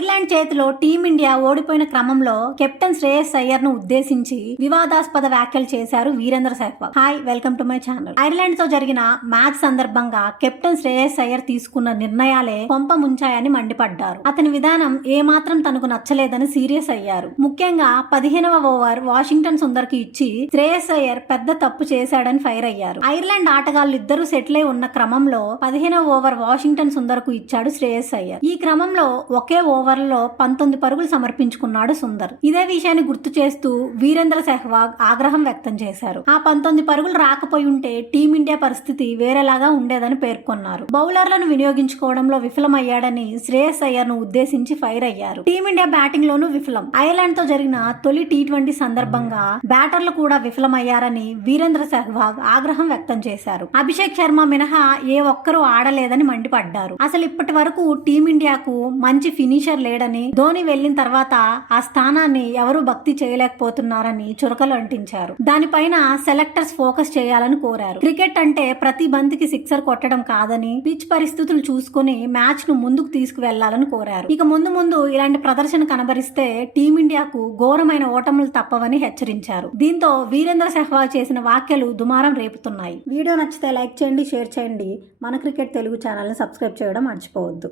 Ireland చేతిలో team India ఓడిపోయిన క్రమంలో కెప్టెన్ శ్రేయస్ అయ్యర్ ను ఉద్దేశించి వివాదాస్పద వ్యాఖ్యలు చేశారు Virender Sehwag. Hi, welcome to my channel. Ireland తో జరిగిన మ్యాచ్ సందర్భంగా కెప్టెన్ శ్రేయస్ అయ్యర్ తీసుకున్న నిర్ణయాలే కొంప ముంచాయని మండిపడ్డారు. అతని విధానం ఏమాత్రం తనకు నచ్చలేదని సీరియస్ అయ్యారు. ముఖ్యంగా 15వ ఓవర్ వాషింగ్టన్ సుందర్ కి ఇచ్చి శ్రేయస్ అయ్యర్ పెద్ద తప్పు చేశాడని ఫైర్ అయ్యారు. ఐర్లాండ్ ఆటగాళ్లు ఇద్దరు సెటిల్ అయి ఉన్న క్రమంలో 15వ ఓవర్ వాషింగ్టన్ సుందర్ కు ఇచ్చాడు శ్రేయస్ అయ్యర్. ఈ క్రమంలో ఒకే ఓవర్ లో 19 పరుగులు సమర్పించుకున్నాడు సుందర్. ఇదే విషయాన్ని గుర్తు చేస్తూ వీరేంద్ర సెహ్వాగ్ ఆగ్రహం వ్యక్తం చేశారు. ఆ 19 పరుగులు రాకపోయి ఉంటే టీమిండియా పరిస్థితి వేరేలాగా ఉండేదని పేర్కొన్నారు. బౌలర్లను వినియోగించుకోవడంలో విఫలమయ్యాడని శ్రేయస్ అయ్యర్ ను ఉద్దేశించి ఫైర్ అయ్యారు. టీమిండియా బ్యాటింగ్ లోనూ విఫలం. ఐర్లాండ్ తో జరిగిన తొలి టీ20 సందర్భంగా బ్యాటర్లు కూడా విఫలమయ్యారని వీరేంద్ర సెహ్వాగ్ ఆగ్రహం వ్యక్తం చేశారు. అభిషేక్ శర్మ మినహా ఏ ఒక్కరూ ఆడలేదని మండిపడ్డారు. అసలు ఇప్పటి వరకు టీమిండియాకు మంచి ఫినిషర్ లేడని, ధోని వెళ్లిన తర్వాత ఆ స్థానాన్ని ఎవరూ భక్తి చేయలేకపోతున్నారని చురకలు అంటించారు. దానిపైన సెలెక్టర్స్ ఫోకస్ చేయాలని కోరారు. క్రికెట్ అంటే ప్రతి బంతికి సిక్సర్ కొట్టడం కాదని, పిచ్ పరిస్థితులు చూసుకుని మ్యాచ్ ను ముందుకు తీసుకువెళ్లాలని కోరారు. ఇక ముందు ఇలాంటి ప్రదర్శన కనబరిస్తే టీమిండియాకు ఘోరమైన ఓటములు తప్పవని హెచ్చరించారు. దీంతో వీరేంద్ర సెహ్వాగ్ చేసిన వ్యాఖ్యలు దుమారం రేపుతున్నాయి. వీడియో నచ్చితే లైక్ చేయండి, షేర్ చేయండి. మన క్రికెట్ తెలుగు ఛానల్ ని సబ్స్క్రైబ్ చేయడం మర్చిపోవద్దు.